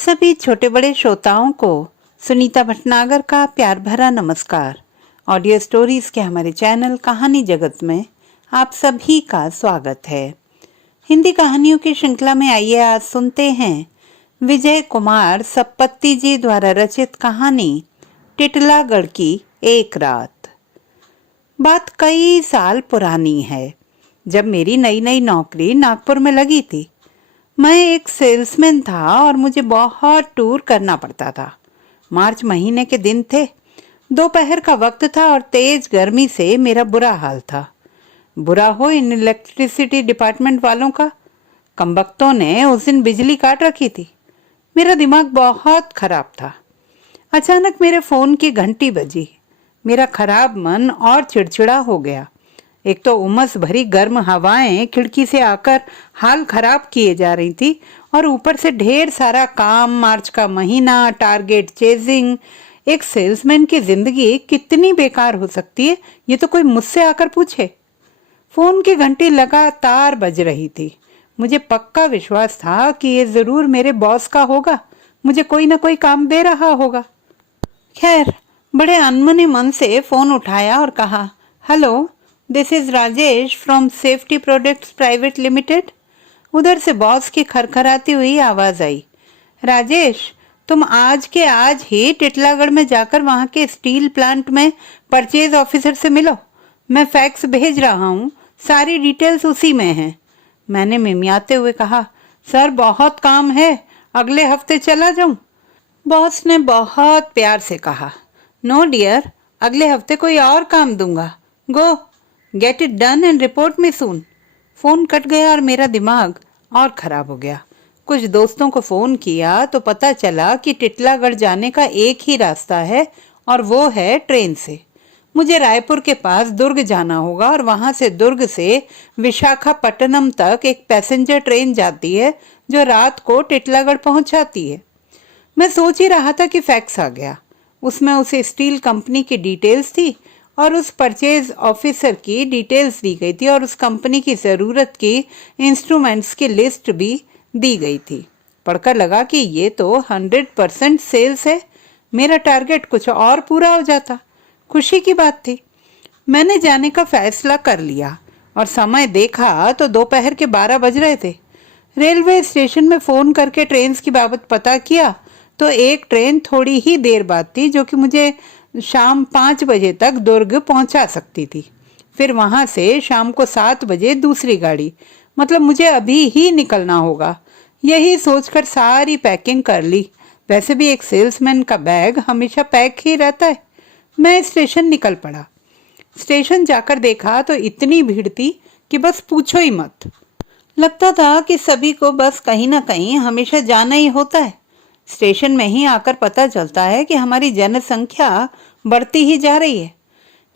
सभी छोटे बड़े श्रोताओं को सुनीता भटनागर का प्यार भरा नमस्कार। ऑडियो स्टोरीज के हमारे चैनल कहानी जगत में आप सभी का स्वागत है। हिंदी कहानियों की श्रृंखला में आइए आज सुनते हैं विजय कुमार सप्पत्ति जी द्वारा रचित कहानी टिटलागढ़ की एक रात। बात कई साल पुरानी है, जब मेरी नई नई नौकरी नागपुर में लगी थी। मैं एक सेल्समैन था और मुझे बहुत टूर करना पड़ता था। मार्च महीने के दिन थे, दोपहर का वक्त था और तेज गर्मी से मेरा बुरा हाल था। बुरा हो इन इलेक्ट्रिसिटी डिपार्टमेंट वालों का। कमबख्तों ने उस दिन बिजली काट रखी थी। मेरा दिमाग बहुत खराब था। अचानक मेरे फोन की घंटी बजी। मेरा खराब मन और चिड़चिड़ा हो गया। एक तो उमस भरी गर्म हवाएं खिड़की से आकर हाल खराब किए जा रही थी और ऊपर से ढेर सारा काम, मार्च का महीना, टारगेट चेजिंग। एक सेल्समैन की जिंदगी कितनी बेकार हो सकती है, ये तो कोई मुझसे आकर पूछे। फोन की घंटी लगातार बज रही थी। मुझे पक्का विश्वास था कि ये जरूर मेरे बॉस का होगा, मुझे कोई ना कोई काम दे रहा होगा। खैर, बड़े अनमने मन से फोन उठाया और कहा, hello, this is Rajesh from safety products private limited. उधर से बॉस की खरखराती हुई आवाज आई। राजेश, तुम आज के आज ही टिटलागढ़ में जाकर वहां के स्टील प्लांट में परचेज ऑफिसर से मिलो। मैं फैक्स भेज रहा हूँ, सारी डिटेल्स उसी में हैं। मैंने मिमियाते हुए कहा, सर बहुत काम है, अगले हफ्ते चला जाऊं। बॉस ने बहुत प्यार से कहा, नो डियर, अगले हफ्ते कोई और काम दूंगा। गो get it done and report me soon. Phone cut गया और मेरा दिमाग और खराब हो गया। कुछ दोस्तों को फोन किया तो पता चला कि टिटलागढ़ जाने का एक ही रास्ता है और वो है ट्रेन से। मुझे रायपुर के पास दुर्ग जाना होगा और वहां से दुर्ग से विशाखापट्टनम तक एक पैसेंजर ट्रेन जाती है जो रात को टिटलागढ़ पहुंचाती है। मैं सोच ही रहा था कि फैक्स आ गया। उसमें उसे स्टील कंपनी की डिटेल्स थी और उस परचेज ऑफिसर की डिटेल्स दी गई थी और उस कंपनी की ज़रूरत की इंस्ट्रूमेंट्स की लिस्ट भी दी गई थी। पढ़कर लगा कि ये तो 100% सेल्स है। मेरा टारगेट कुछ और पूरा हो जाता। खुशी की बात थी। मैंने जाने का फैसला कर लिया और समय देखा तो दोपहर के 12 बज रहे थे। रेलवे स्टेशन में फ़ोन करके ट्रेन की बाबत पता किया तो एक ट्रेन थोड़ी ही देर बाद थी जो कि मुझे शाम 5 बजे तक दुर्ग पहुंचा सकती थी। फिर वहां से शाम को 7 बजे दूसरी गाड़ी, मतलब मुझे अभी ही निकलना होगा। यही सोचकर सारी पैकिंग कर ली। वैसे भी एक सेल्समैन का बैग हमेशा पैक ही रहता है। मैं स्टेशन निकल पड़ा। स्टेशन जाकर देखा तो इतनी भीड़ थी कि बस पूछो ही मत। लगता था कि सभी को बस कहीं ना कहीं हमेशा जाना ही होता है। स्टेशन में ही आकर पता चलता है कि हमारी जनसंख्या बढ़ती ही जा रही है।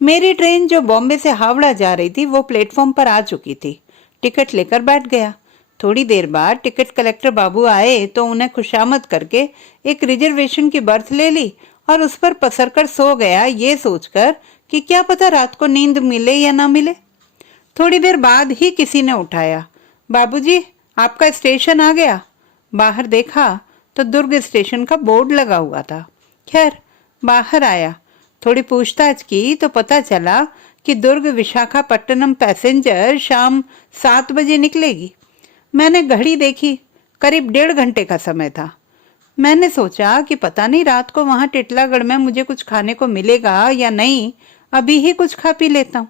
मेरी ट्रेन जो बॉम्बे से हावड़ा जा रही थी वो प्लेटफॉर्म पर आ चुकी थी। टिकट लेकर बैठ गया। थोड़ी देर बाद टिकट कलेक्टर बाबू आए तो उन्हें खुशामद करके एक रिजर्वेशन की बर्थ ले ली और उस पर पसरकर सो गया, ये सोचकर कि क्या पता रात को नींद मिले या ना मिले। थोड़ी देर बाद ही किसी ने उठाया, बाबूजी, आपका स्टेशन आ गया। बाहर देखा तो दुर्ग स्टेशन का बोर्ड लगा हुआ था। खैर, बाहर आया, थोड़ी पूछताछ की तो पता चला कि दुर्ग विशाखापट्टनम पैसेंजर शाम 7 बजे निकलेगी। मैंने घड़ी देखी, करीब 1.5 घंटे का समय था। मैंने सोचा कि पता नहीं रात को वहां टिटलागढ़ में मुझे कुछ खाने को मिलेगा या नहीं, अभी ही कुछ खा पी लेता हूँ।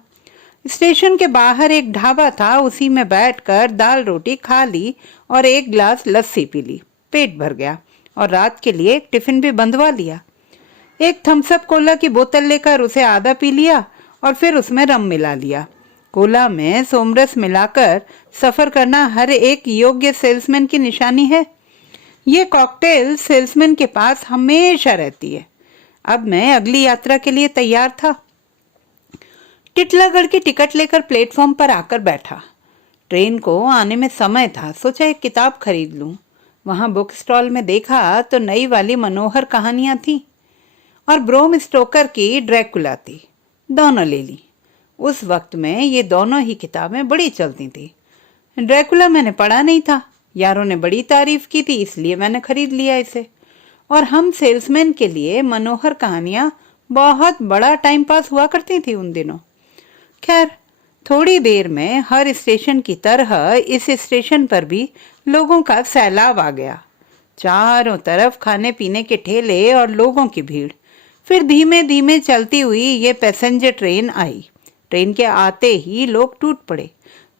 स्टेशन के बाहर एक ढाबा था, उसी में बैठकर दाल रोटी खा ली और एक गिलास लस्सी पी ली। पेट भर गया और रात के लिए एक टिफिन भी बंधवा लिया। एक थम्सअप कोला की बोतल लेकर उसे आधा पी लिया और फिर उसमें रम मिला लिया। कोला में सोमरस मिलाकर सफर करना हर एक योग्य सेल्समैन की निशानी है। ये कॉकटेल सेल्समैन के पास हमेशा रहती है। अब मैं अगली यात्रा के लिए तैयार था। टिटलागढ़ की टिकट लेकर प्लेटफॉर्म पर आकर बैठा। ट्रेन को आने में समय था। सोचा एक किताब खरीद लूं। वहां बुक स्टॉल में देखा तो नई वाली मनोहर कहानियां थी और ब्रोम स्टोकर की ड्रैकुला थी। दोनों ले ली। उस वक्त में ये दोनों ही किताबें बड़ी चलती थी। ड्रैकुला मैंने पढ़ा नहीं था, यारों ने बड़ी तारीफ की थी, इसलिए मैंने खरीद लिया इसे। और हम सेल्समैन के लिए मनोहर कहानियां बहुत बड़ा टाइम पास हुआ करती थी उन दिनों। खैर, थोड़ी देर में हर स्टेशन की तरह इस स्टेशन पर भी लोगों का सैलाब आ गया। चारों तरफ खाने पीने के ठेले और लोगों की भीड़। फिर धीमे धीमे चलती हुई ये पैसेंजर ट्रेन आई। ट्रेन के आते ही लोग टूट पड़े।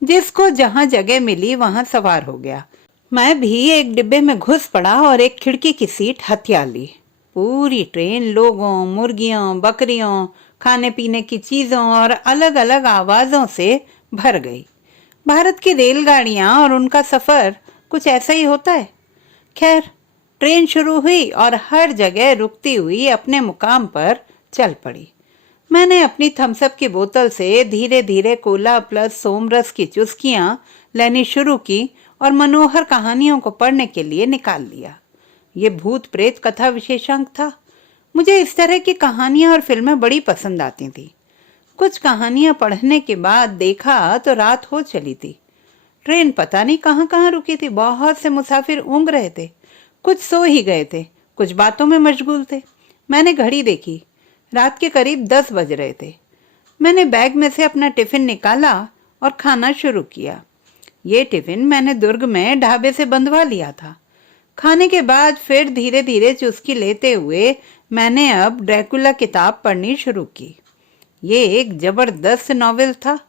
जिसको जहां जगह मिली वहां सवार हो गया। मैं भी एक डिब्बे में घुस पड़ा और एक खिड़की की सीट हथिया ली। पूरी ट्रेन लोगों, मुर्गियों, बकरियों, खाने पीने की चीजों और अलग अलग आवाजों से भर गई। भारत की रेलगाड़ियां और उनका सफर कुछ ऐसा ही होता है। खैर, ट्रेन शुरू हुई और हर जगह रुकती हुई अपने मुकाम पर चल पड़ी। मैंने अपनी थम्सअप की बोतल से धीरे धीरे कोला प्लस सोमरस की चुस्कियां लेनी शुरू की और मनोहर कहानियों को पढ़ने के लिए निकाल लिया। ये भूत प्रेत कथा विशेषांक था। मुझे इस तरह की कहानियां और फिल्में बड़ी पसंद आती थी। कुछ कहानियां पढ़ने के बाद देखा तो रात हो चली थी। ट्रेन पता नहीं कहाँ कहाँ रुकी थी। बहुत से मुसाफिर ऊँघ रहे थे, कुछ सो ही गए थे, कुछ बातों में मशगूल थे। मैंने घड़ी देखी, रात के करीब 10 बज रहे थे। मैंने बैग में से अपना टिफिन निकाला और खाना शुरू किया। ये टिफिन मैंने दुर्ग में ढाबे से बंधवा लिया था। खाने के बाद फिर धीरे धीरे चुस्की लेते हुए मैंने अब ड्रैकुला किताब पढ़नी शुरू की। ये एक जबरदस्त नॉवेल था।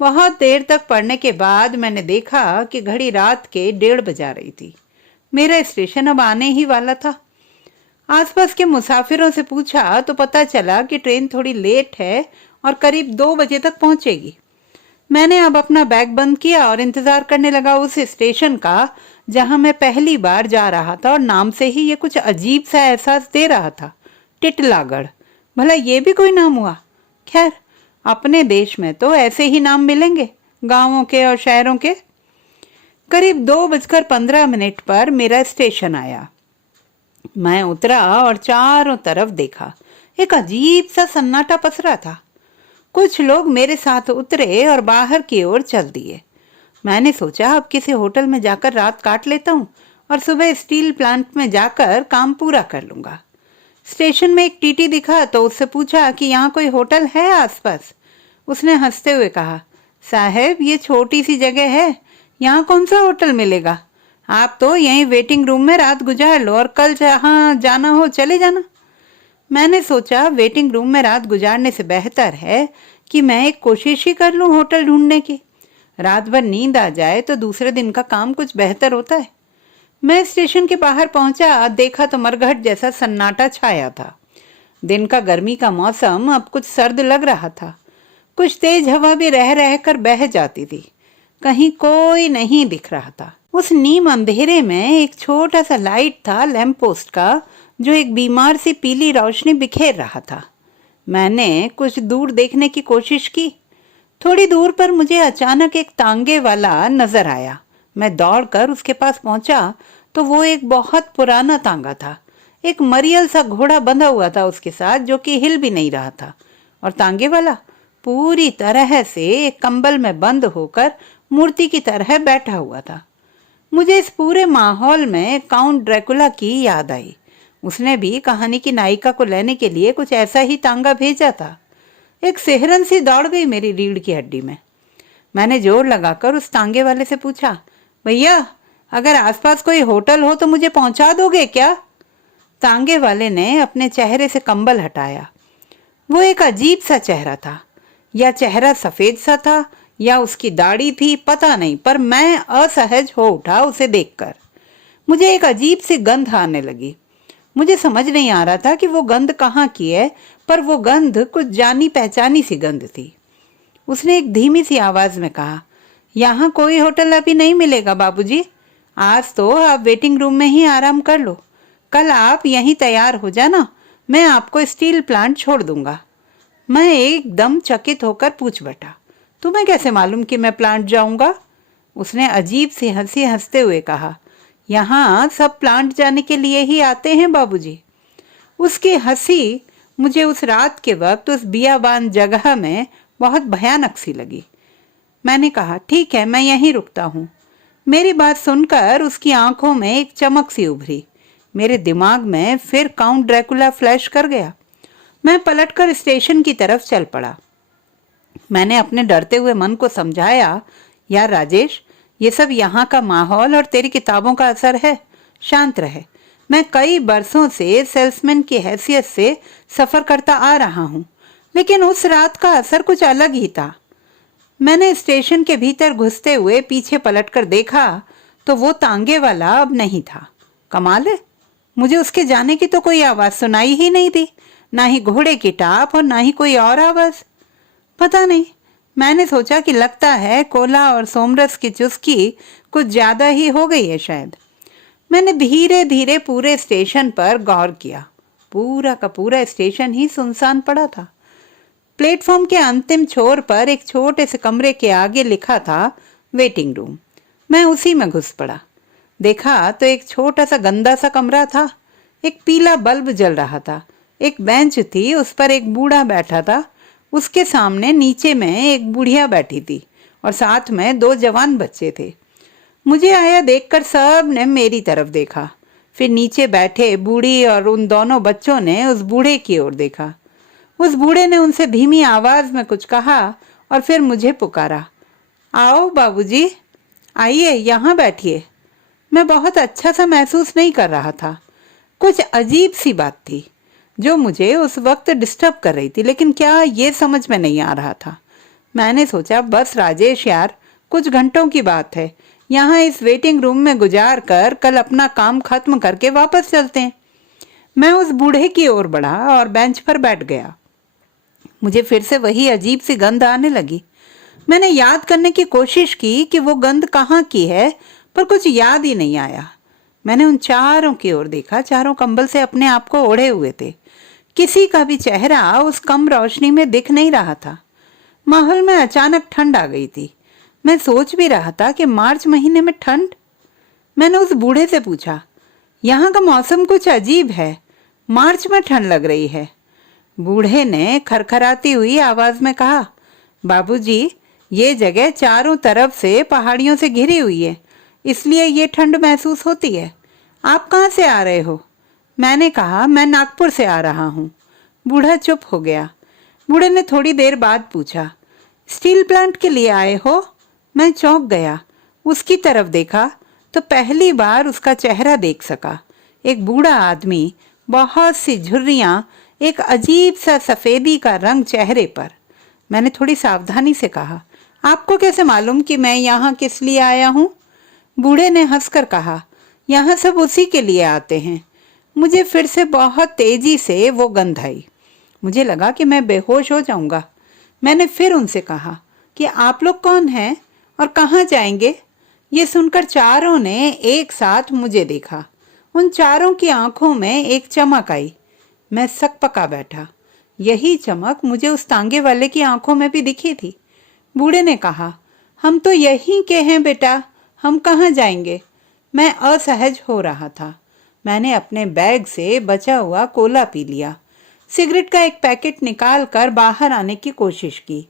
बहुत देर तक पढ़ने के बाद मैंने देखा कि घड़ी रात के 1:30 बजा रही थी। मेरा स्टेशन अब आने ही वाला था। आसपास के मुसाफिरों से पूछा तो पता चला कि ट्रेन थोड़ी लेट है और करीब 2 बजे तक पहुंचेगी। मैंने अब अपना बैग बंद किया और इंतजार करने लगा उस स्टेशन का जहां मैं पहली बार जा रहा था और नाम से ही ये कुछ अजीब सा एहसास दे रहा था, टिटलागढ़। भला ये भी कोई नाम हुआ? खैर, अपने देश में तो ऐसे ही नाम मिलेंगे, गांवों के और शहरों के। करीब 2:15 पर मेरा स्टेशन आया। मैं उतरा और चारों तरफ देखा। एक अजीब सा सन्नाटा पसरा था। कुछ लोग मेरे साथ उतरे और बाहर की ओर चल दिए। मैंने सोचा अब किसी होटल में जाकर रात काट लेता हूँ और सुबह स्टील प्लांट में जाकर काम पूरा कर लूंगा। स्टेशन में एक टीटी दिखा तो उससे पूछा कि यहाँ कोई होटल है आसपास। उसने हंसते हुए कहा, साहब ये छोटी सी जगह है, यहाँ कौन सा होटल मिलेगा। आप तो यहीं वेटिंग रूम में रात गुजार लो और कल जहाँ जाना हो चले जाना। मैंने सोचा वेटिंग रूम में रात गुजारने से बेहतर है कि मैं एक कोशिश ही कर लूँ होटल ढूंढने की। रात भर नींद आ जाए तो दूसरे दिन का काम कुछ बेहतर होता है। मैं स्टेशन के बाहर पहुंचा, देखा तो मरघट जैसा सन्नाटा छाया था। दिन का गर्मी का मौसम अब कुछ सर्द लग रहा था। कुछ तेज हवा भी रह रह कर बह जाती थी। कहीं कोई नहीं दिख रहा था। उस नीम अंधेरे में एक छोटा सा लाइट था लैंप पोस्ट का, जो एक बीमार सी पीली रोशनी बिखेर रहा था। मैंने कुछ दूर देखने की कोशिश की। थोड़ी दूर पर मुझे अचानक एक तांगे वाला नजर आया। मैं दौड़कर उसके पास पहुंचा तो वो एक बहुत पुराना तांगा था। एक मरियल सा घोड़ा बंधा हुआ था उसके साथ, जो कि हिल भी नहीं रहा था। और तांगे वाला पूरी तरह से एक कंबल में बंद होकर मूर्ति की तरह बैठा हुआ था। मुझे इस पूरे माहौल में काउंट ड्रैकुला की याद आई। उसने भी कहानी की नायिका को लेने के लिए कुछ ऐसा ही तांगा भेजा था। एक सिहरन सी दौड़ गई मेरी रीढ़ की हड्डी में। मैंने जोर लगाकर उस तांगे वाले से पूछा, भैया अगर आसपास कोई होटल हो तो मुझे पहुंचा दोगे क्या? तांगे वाले ने अपने चेहरे से कंबल हटाया। वो एक अजीब सा चेहरा था। या चेहरा सफेद सा था या उसकी दाढ़ी थी, पता नहीं, पर मैं असहज हो उठा उसे देखकर। मुझे एक अजीब सी गंध आने लगी। मुझे समझ नहीं आ रहा था कि वो गंध कहाँ की है, पर वो गंध कुछ जानी पहचानी सी गंध थी। उसने एक धीमी सी आवाज में कहा, यहाँ कोई होटल अभी नहीं मिलेगा बाबूजी। आज तो आप वेटिंग रूम में ही आराम कर लो। कल आप यहीं तैयार हो जाना, मैं आपको स्टील प्लांट छोड़ दूंगा। मैं एकदम चकित होकर पूछ बैठा, तुम्हें कैसे मालूम कि मैं प्लांट जाऊंगा? उसने अजीब सी हंसी हंसते हुए कहा, यहाँ सब प्लांट जाने के लिए ही आते हैं बाबूजी। उसकी हंसी मुझे उस रात के वक्त उस बियाबान जगह में बहुत भयानक सी लगी। मैंने कहा, ठीक है, मैं यहीं रुकता हूँ। मेरी बात सुनकर उसकी आंखों में एक चमक सी उभरी। मेरे दिमाग में फिर काउंट ड्रैकुला फ्लैश कर गया। मैं पलटकर स्टेशन की तरफ चल पड़ा। मैंने अपने डरते हुए मन को समझाया, यार राजेश, ये सब यहाँ का माहौल और तेरी किताबों का असर है, शांत रहे। मैं कई बरसों से सेल्समैन की हैसियत से सफर करता आ रहा हूँ, लेकिन उस रात का असर कुछ अलग ही था। मैंने स्टेशन के भीतर घुसते हुए पीछे पलटकर देखा तो वो तांगे वाला अब नहीं था। कमाल है, मुझे उसके जाने की तो कोई आवाज सुनाई ही नहीं दी, ना ही घोड़े की टाप और ना ही कोई और आवाज। पता नहीं, मैंने सोचा कि लगता है कोला और सोमरस की चुस्की कुछ ज्यादा ही हो गई है शायद। मैंने धीरे धीरे पूरे स्टेशन पर गौर किया। पूरा का पूरा स्टेशन ही सुनसान पड़ा था। प्लेटफॉर्म के अंतिम छोर पर एक छोटे से कमरे के आगे लिखा था वेटिंग रूम। मैं उसी में घुस पड़ा। देखा तो एक छोटा सा गंदा सा कमरा था। एक पीला बल्ब जल रहा था। एक बेंच थी, उस पर एक बूढ़ा बैठा था। उसके सामने नीचे में एक बुढ़िया बैठी थी और साथ में 2 जवान बच्चे थे। मुझे आया देखकर सब ने मेरी तरफ देखा। फिर नीचे बैठे बूढ़ी और उन दोनों बच्चों ने उस बूढ़े की ओर देखा। उस बूढ़े ने उनसे धीमी आवाज में कुछ कहा और फिर मुझे पुकारा, आओ बाबूजी, आइए यहाँ बैठिए। मैं बहुत अच्छा सा महसूस नहीं कर रहा था। कुछ अजीब सी बात थी जो मुझे उस वक्त डिस्टर्ब कर रही थी, लेकिन क्या ये समझ में नहीं आ रहा था। मैंने सोचा, बस राजेश यार, कुछ घंटों की बात है, यहाँ इस वेटिंग रूम में गुजार कर कल अपना काम खत्म करके वापस चलते हैं। मैं उस बूढ़े की ओर बढ़ा और बेंच पर बैठ गया। मुझे फिर से वही अजीब सी गंध आने लगी। मैंने याद करने की कोशिश की कि वो गंध कहाँ की है, पर कुछ याद ही नहीं आया। मैंने उन चारों की ओर देखा। चारों कंबल से अपने आप को ओढ़े हुए थे। किसी का भी चेहरा उस कम रोशनी में दिख नहीं रहा था। माहौल में अचानक ठंड आ गई थी। मैं सोच भी रहा था कि मार्च महीने में ठंड। मैंने उस बूढ़े से पूछा, यहाँ का मौसम कुछ अजीब है, मार्च में ठंड लग रही है। बूढ़े ने खरखराती हुई आवाज में कहा, बाबूजी, ये जगह चारों तरफ से पहाड़ियों से घिरी हुई है, इसलिए ये ठंड महसूस होती है। आप कहाँ से आ रहे हो? मैंने कहा, मैं नागपुर से आ रहा हूँ। बूढ़ा चुप हो गया। बूढ़े ने थोड़ी देर बाद पूछा, स्टील प्लांट के लिए आए हो? मैं चौंक गया। उसकी तरफ देखा तो पहली बार उसका चेहरा देख सका। एक बूढ़ा आदमी, बहुत सी झुर्रियां, एक अजीब सा सफेदी का रंग चेहरे पर। मैंने थोड़ी सावधानी से कहा, आपको कैसे मालूम कि मैं यहाँ किस लिए आया हूँ? बूढ़े ने हंसकर कहा, यहाँ सब उसी के लिए आते हैं। मुझे फिर से बहुत तेजी से वो गंध आई। मुझे लगा कि मैं बेहोश हो जाऊंगा। मैंने फिर उनसे कहा कि आप लोग कौन हैं और कहाँ जाएंगे? ये सुनकर चारों ने एक साथ मुझे देखा। उन चारों की आंखों में एक चमक आई। मैं सकपका बैठा। यही चमक मुझे उस तांगे वाले की आंखों में भी दिखी थी। बूढ़े ने कहा, हम तो यहीं के हैं बेटा, हम कहाँ जाएंगे? मैं असहज हो रहा था। मैंने अपने बैग से बचा हुआ कोला पी लिया। सिगरेट का एक पैकेट निकाल कर बाहर आने की कोशिश की।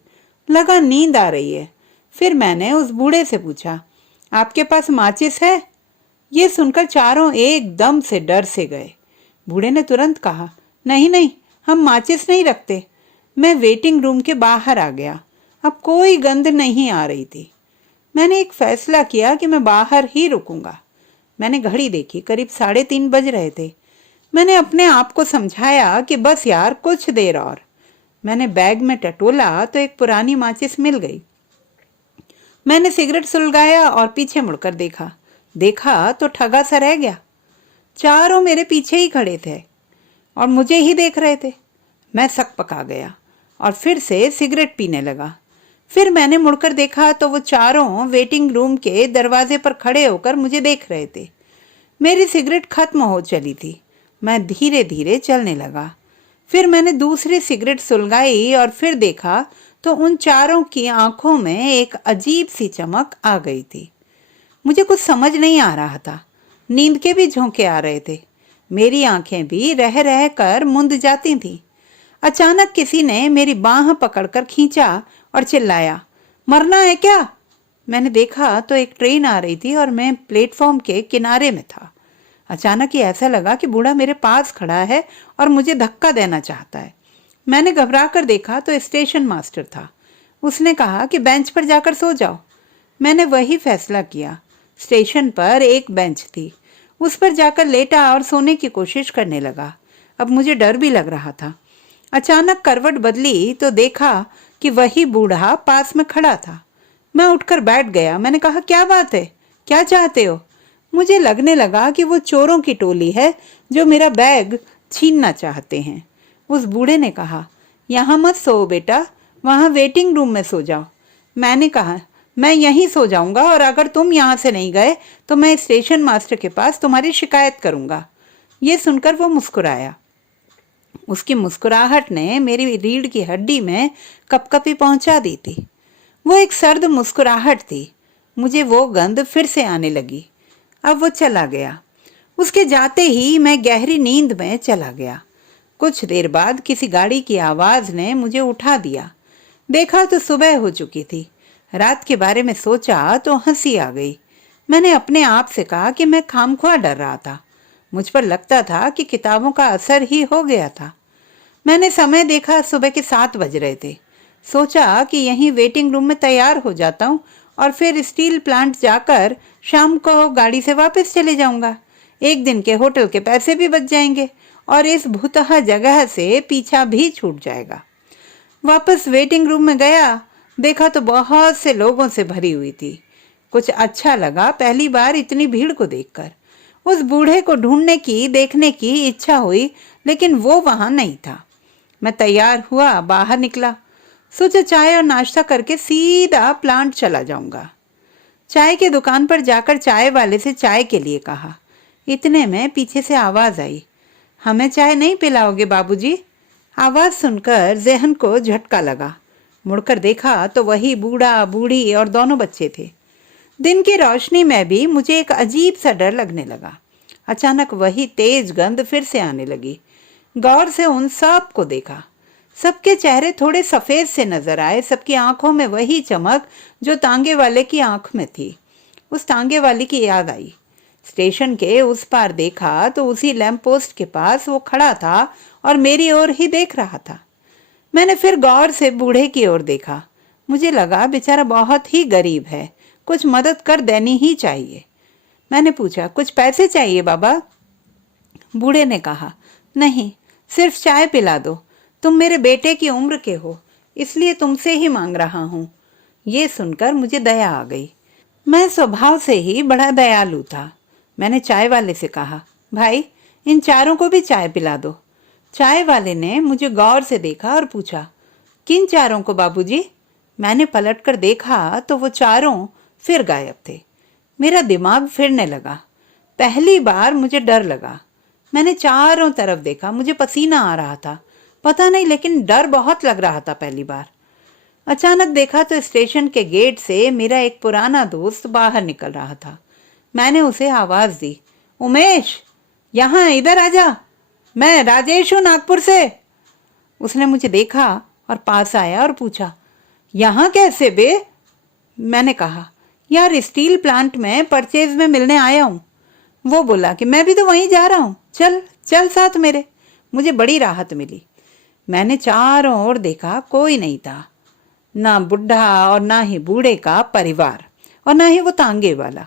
लगा नींद आ रही है। फिर मैंने उस बूढ़े से पूछा, आपके पास माचिस है? ये सुनकर चारों एकदम से डर से गए। बूढ़े ने तुरंत कहा, नहीं नहीं, हम माचिस नहीं रखते। मैं वेटिंग रूम के बाहर आ गया। अब कोई गंध नहीं आ रही थी। मैंने एक फैसला किया कि मैं बाहर ही रुकूंगा। मैंने घड़ी देखी, करीब 3:30 बज रहे थे। मैंने अपने आप को समझाया कि बस यार, कुछ देर और। मैंने बैग में टटोला तो एक पुरानी माचिस मिल गई। मैंने सिगरेट सुलगाया और पीछे मुड़कर देखा तो ठगा सा रह गया। चारों मेरे पीछे ही खड़े थे और मुझे ही देख रहे थे। मैं सकपका गया और फिर से सिगरेट पीने लगा। फिर मैंने मुड़कर देखा तो वो चारों वेटिंग रूम के दरवाजे पर खड़े होकर मुझे देख रहे थे। मेरी सिगरेट खत्म हो चली थी। मैं धीरे धीरे चलने लगा। फिर मैंने दूसरी सिगरेट सुलगाई और फिर देखा तो उन चारों की आंखों में एक अजीब सी चमक आ गई थी। मुझे कुछ समझ नहीं आ रहा था। नींद के भी झोंके आ रहे थे। मेरी आंखें भी रह रह कर मुंद जाती थीं। अचानक किसी ने मेरी बाह पकड़कर खींचा और चिल्लाया, मरना है क्या? मैंने देखा तो एक ट्रेन आ रही थी और मैं प्लेटफॉर्म के किनारे में था। अचानक ही ऐसा लगा कि बूढ़ा मेरे पास खड़ा है और मुझे धक्का देना चाहता है। मैंने घबरा कर देखा तो स्टेशन मास्टर था। उसने कहा कि बेंच पर जाकर सो जाओ। मैंने वही फैसला किया। स्टेशन पर एक बेंच थी, उस पर जाकर लेटा और सोने की कोशिश करने लगा। अब मुझे डर भी लग रहा था। अचानक करवट बदली तो देखा कि वही बूढ़ा पास में खड़ा था। मैं उठकर बैठ गया। मैंने कहा, क्या बात है, क्या चाहते हो? मुझे लगने लगा कि वो चोरों की टोली है जो मेरा बैग छीनना चाहते हैं। उस बूढ़े ने कहा, यहाँ मत सो बेटा, वहाँ वेटिंग रूम में सो जाओ। मैंने कहा, मैं यहीं सो जाऊंगा और अगर तुम यहाँ से नहीं गए तो मैं स्टेशन मास्टर के पास तुम्हारी शिकायत करूंगा। ये सुनकर वो मुस्कुराया। उसकी मुस्कुराहट ने मेरी रीढ़ की हड्डी में कपकपी पहुंचा दी थी। वो एक सर्द मुस्कुराहट थी। मुझे वो गंध फिर से आने लगी। अब वो चला गया। उसके जाते ही मैं गहरी नींद में चला गया। कुछ देर बाद किसी गाड़ी की आवाज ने मुझे उठा दिया। देखा तो सुबह हो चुकी थी। रात के बारे में सोचा तो हंसी आ गई। मैंने अपने आप से कहा कि मैं खामख्वाह डर रहा था। मुझ पर लगता था कि किताबों का असर ही हो गया था। मैंने समय देखा, सुबह के 7 बज रहे थे। सोचा कि यहीं वेटिंग रूम में तैयार हो जाता हूँ और फिर स्टील प्लांट जाकर शाम को गाड़ी से वापस चले जाऊंगा। एक दिन के होटल के पैसे भी बच जाएंगे और इस भूतहा जगह से पीछा भी छूट जाएगा। वापस वेटिंग रूम में गया, देखा तो बहुत से लोगों से भरी हुई थी। कुछ अच्छा लगा पहली बार इतनी भीड़ को देखकर। उस बूढ़े को ढूंढने की, देखने की इच्छा हुई, लेकिन वो वहां नहीं था। मैं तैयार हुआ, बाहर निकला। सोचा चाय और नाश्ता करके सीधा प्लांट चला जाऊंगा। चाय की दुकान पर जाकर चाय वाले से चाय के लिए कहा। इतने में पीछे से आवाज आई, हमें चाय नहीं पिलाओगे बाबूजी? आवाज सुनकर जहन को झटका लगा। मुड़कर देखा तो वही बूढ़ा, बूढ़ी और दोनों बच्चे थे। दिन की रोशनी में भी मुझे एक अजीब सा डर लगने लगा। अचानक वही तेज गंध फिर से आने लगी। गौर से उन सब को देखा। सबके चेहरे थोड़े सफेद से नजर आए। सबकी आंखों में वही चमक जो तांगे वाले की आंख में थी। उस तांगे वाली की याद आई। स्टेशन के उस पार देखा तो उसी लैंप पोस्ट के पास वो खड़ा था और मेरी ओर ही देख रहा था। मैंने फिर गौर से बूढ़े की ओर देखा। मुझे लगा बेचारा बहुत ही गरीब है, कुछ मदद कर देनी ही चाहिए। मैंने पूछा, कुछ पैसे चाहिए बाबा? बूढ़े ने कहा, नहीं, सिर्फ चाय पिला दो। तुम मेरे बेटे की उम्र के हो, इसलिए तुमसे ही मांग रहा हूँ। ये सुनकर मुझे दया आ गई। मैं स्वभाव से ही बड़ा दयालु था। मैंने चाय वाले से कहा, भाई इन चारों को भी चाय पिला दो। चाय वाले ने मुझे गौर से देखा और पूछा, किन चारों को बाबूजी? मैंने पलटकर देखा तो वो चारों फिर गायब थे। मेरा दिमाग फिरने लगा। पहली बार मुझे डर लगा। मैंने चारों तरफ देखा। मुझे पसीना आ रहा था, पता नहीं, लेकिन डर बहुत लग रहा था पहली बार। अचानक देखा तो स्टेशन के गेट से मेरा एक पुराना दोस्त बाहर निकल रहा था। मैंने उसे आवाज दी, उमेश, यहाँ इधर आजा, मैं राजेश हूँ नागपुर से। उसने मुझे देखा और पास आया और पूछा, यहाँ कैसे बे? मैंने कहा, यार स्टील प्लांट में परचेज में मिलने आया हूँ। वो बोला कि मैं भी तो वहीं जा रहा हूँ, चल चल साथ मेरे। मुझे बड़ी राहत मिली। मैंने चारों ओर देखा, कोई नहीं था। ना बुढ़ा और ना ही बूढ़े का परिवार और ना ही वो तांगे वाला।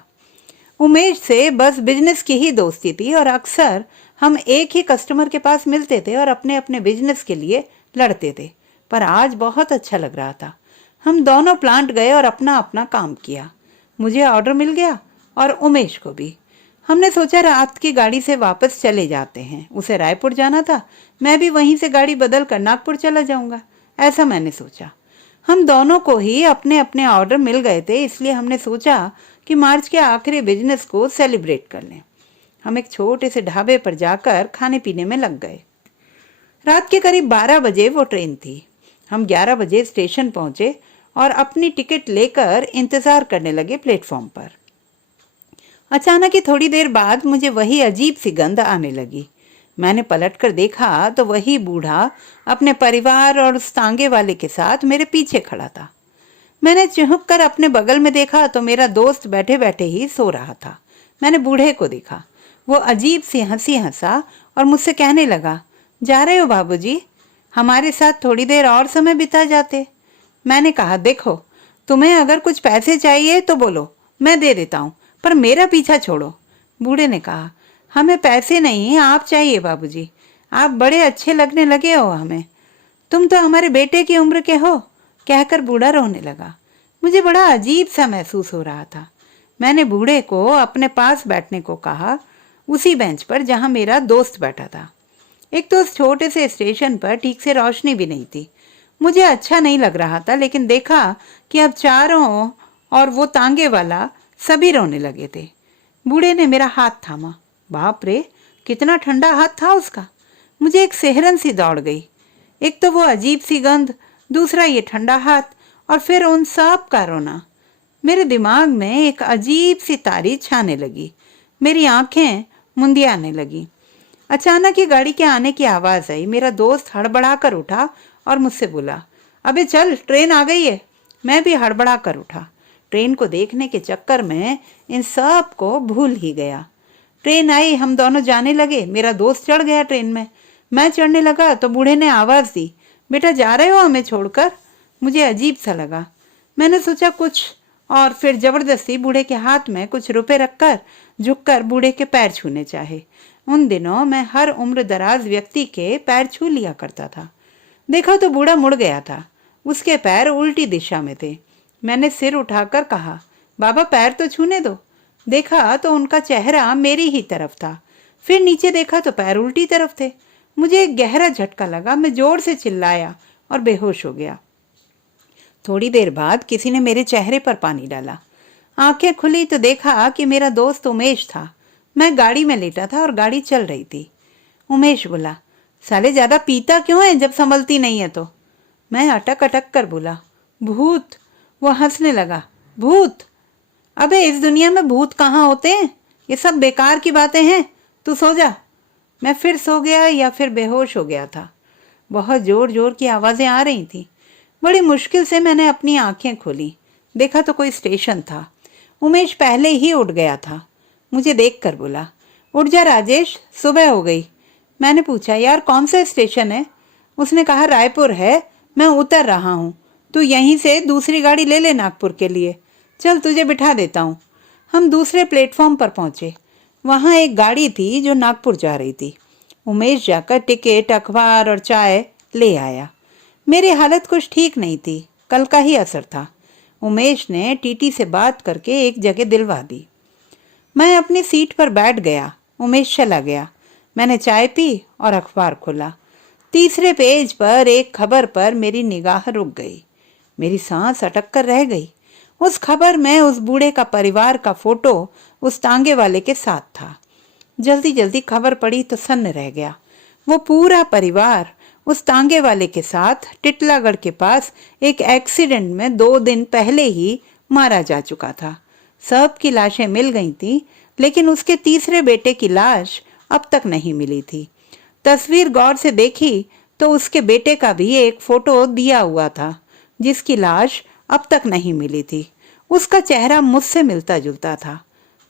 उमेश से बस बिजनेस की ही दोस्ती थी और अक्सर हम एक ही कस्टमर के पास मिलते थे और अपने अपने बिजनेस के लिए लड़ते थे। पर आज बहुत अच्छा लग रहा था। हम दोनों प्लांट गए और अपना अपना काम किया। मुझे ऑर्डर मिल गया और उमेश को भी। हमने सोचा रात की गाड़ी से वापस चले जाते हैं। उसे रायपुर जाना था, मैं भी वहीं से गाड़ी बदल कर नागपुर चला जाऊंगा, ऐसा मैंने सोचा। हम दोनों को ही अपने अपने ऑर्डर मिल गए थे, इसलिए हमने सोचा कि मार्च के आखिरी बिजनेस को सेलिब्रेट कर लें। हम एक छोटे से ढाबे पर जाकर खाने पीने में लग गए। रात के करीब 12 बजे वो ट्रेन थी। हम 11 बजे स्टेशन पहुंचे और अपनी टिकट लेकर इंतजार करने लगे प्लेटफॉर्म पर। अचानक ही थोड़ी देर बाद मुझे वही अजीब सी गंध आने लगी। मैंने पलटकर देखा तो वही बूढ़ा अपने परिवार और उस तांगे वाले के साथ मेरे पीछे खड़ा था। मैंने चुहक कर अपने बगल में देखा तो मेरा दोस्त बैठे बैठे ही सो रहा था। मैंने बूढ़े को देखा, वो अजीब सी हंसी हंसा और मुझसे कहने लगा, जा रहे हो बाबूजी? हमारे साथ थोड़ी देर और समय बिता जाते। मैंने कहा, देखो, तुम्हें अगर कुछ पैसे चाहिए तो बोलो, मैं दे देता हूँ, पर मेरा पीछा छोड़ो। बूढ़े ने कहा, हमें पैसे नहीं, आप चाहिए बाबूजी। आप बड़े अच्छे लगने लगे हो हमें, तुम तो हमारे बेटे की उम्र के हो। कहकर बूढ़ा रोने लगा। मुझे बड़ा अजीब सा महसूस हो रहा था। मैंने बूढ़े को अपने पास बैठने को कहा, उसी बेंच पर जहाँ मेरा दोस्त बैठा था। एक तो उस छोटे से स्टेशन पर ठीक से रोशनी भी नहीं थी। मुझे अच्छा नहीं लग रहा था, लेकिन देखा कि अब चारों और वो तांगे वाला सभी रोने लगे थे। बूढ़े ने मेरा हाथ थामा। बाप रे, कितना ठंडा हाथ था उसका। मुझे एक सिहरन सी दौड़ गई। एक तो वो अजीब सी गंध, दूसरा ये ठंडा हाथ, और फिर उन सब का रोना। मेरे दिमाग में एक अजीब सी तारी छाने लगी। मेरी आंखें मुंदियाने लगी। अचानक ही गाड़ी के आने की आवाज़ आई। मेरा दोस्त हड़बड़ा कर उठा और मुझसे बोला, अबे चल, ट्रेन आ गई है। मैं भी हड़बड़ा कर उठा। ट्रेन को देखने के चक्कर में इन सब को भूल ही गया। ट्रेन आई, हम दोनों जाने लगे। मेरा दोस्त चढ़ गया ट्रेन में। मैं चढ़ने लगा तो बूढ़े ने आवाज़ दी, बेटा जा रहे हो हमें छोड़कर? मुझे अजीब सा लगा। मैंने सोचा कुछ, और फिर जबरदस्ती बूढ़े के हाथ में कुछ रुपए रखकर झुककर बूढ़े के पैर छूने चाहे। उन दिनों मैं हर उम्र दराज व्यक्ति के पैर छू लिया करता था। देखा तो बूढ़ा मुड़ गया था। उसके पैर उल्टी दिशा में थे। मैंने सिर उठाकर कहा, बाबा पैर तो छूने दो। देखा तो उनका चेहरा मेरी ही तरफ था। फिर नीचे देखा तो पैर उल्टी तरफ थे। मुझे एक गहरा झटका लगा। मैं जोर से चिल्लाया और बेहोश हो गया। थोड़ी देर बाद किसी ने मेरे चेहरे पर पानी डाला। आंखें खुली तो देखा कि मेरा दोस्त उमेश था। मैं गाड़ी में लेटा था और गाड़ी चल रही थी। उमेश बोला, साले ज्यादा पीता क्यों है जब संभलती नहीं है तो? मैं अटक अटक कर बोला, भूत। वो हंसने लगा, भूत? अबे इस दुनिया में भूत कहाँ होते हैं? ये सब बेकार की बातें हैं, तू सो जा। मैं फिर सो गया या फिर बेहोश हो गया था। बहुत जोर जोर की आवाज़ें आ रही थीं। बड़ी मुश्किल से मैंने अपनी आंखें खोली। देखा तो कोई स्टेशन था। उमेश पहले ही उठ गया था। मुझे देखकर बोला, उठ जा राजेश, सुबह हो गई। मैंने पूछा, यार कौन सा स्टेशन है? उसने कहा, रायपुर है, मैं उतर रहा हूँ, तू यहीं से दूसरी गाड़ी ले ले नागपुर के लिए। चल तुझे बिठा देता हूँ। हम दूसरे प्लेटफॉर्म पर पहुँचे। वहाँ एक गाड़ी थी जो नागपुर जा रही थी। उमेश जाकर टिकट, अखबार और चाय ले आया। मेरी हालत कुछ ठीक नहीं थी, कल का ही असर था। उमेश ने टीटी से बात करके एक जगह दिलवा दी। मैं अपनी सीट पर बैठ गया। उमेश चला गया। मैंने चाय पी और अखबार खोला। तीसरे पेज पर एक खबर पर मेरी निगाह रुक गई। मेरी सांस अटक कर रह गई। उस खबर में उस बूढ़े का परिवार का फोटो उस तांगे वाले के साथ था। जल्दी जल्दी खबर पड़ी तो सन्न रह गया। वो पूरा परिवार उस तांगे वाले के साथ टिटलागढ़ के पास एक एक्सीडेंट में 2 दिन पहले ही मारा जा चुका था। सब की लाशें मिल गई थी, लेकिन उसके तीसरे बेटे की लाश अब तक नहीं मिली थी। तस्वीर गौर से देखी तो उसके बेटे का भी एक फोटो दिया हुआ था, जिसकी लाश अब तक नहीं मिली थी। उसका चेहरा मुझसे मिलता जुलता था।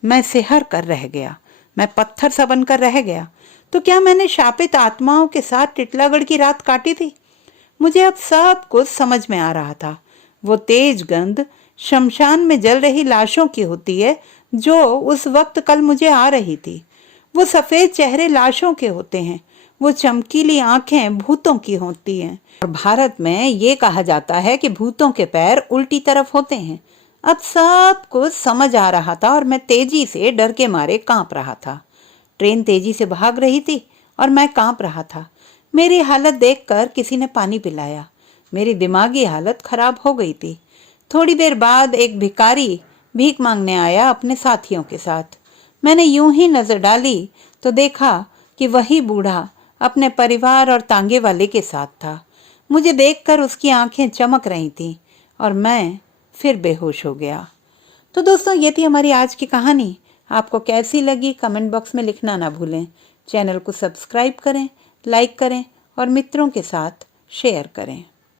मैं सिहर कर रह गया। मैं पत्थर सा बनकर रह गया। तो क्या मैंने शापित आत्माओं के साथ टिटलागढ़ की रात काटी थी? मुझे अब सब कुछ समझ में आ रहा था। वो तेज गंध शमशान में जल रही लाशों की होती है, जो उस वक्त कल मुझे आ रही थी। वो सफेद चेहरे लाशों के होते हैं। वो चमकीली आंखें भूतों की होती हैं। और भारत में ये कहा जाता है कि भूतों के पैर उल्टी तरफ होते हैं। अब सब कुछ समझ आ रहा था और मैं तेजी से डर के मारे कांप रहा था। ट्रेन तेजी से भाग रही थी और मैं कांप रहा था। मेरी हालत देखकर किसी ने पानी पिलाया। मेरी दिमागी हालत खराब हो गई थी। थोड़ी देर बाद एक भिखारी भीख मांगने आया अपने साथियों के साथ। मैंने यूं ही नजर डाली तो देखा कि वही बूढ़ा अपने परिवार और तांगे वाले के साथ था। मुझे देखकर उसकी आंखें चमक रही थीं और मैं फिर बेहोश हो गया। तो दोस्तों, ये थी हमारी आज की कहानी। आपको कैसी लगी कमेंट बॉक्स में लिखना ना भूलें। चैनल को सब्सक्राइब करें, लाइक करें और मित्रों के साथ शेयर करें।